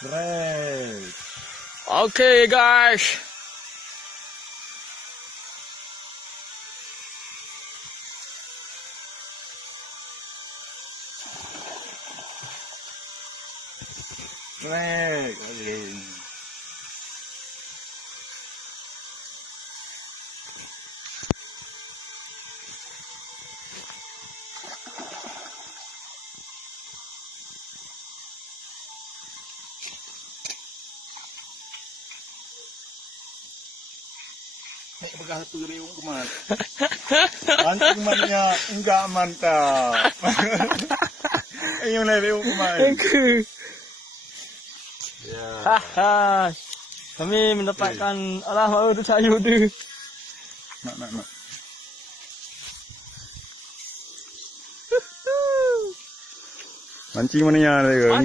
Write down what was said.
Break. Okay guys. Break. Okay. Nek bekas puriung kemat. Mancing mannya enggak mantap. Ayo lebeung kemat. Aku. Ya. Haha. Kami mendapatkan alah baru tu sayur tu. Nak. Mancing mannya enggak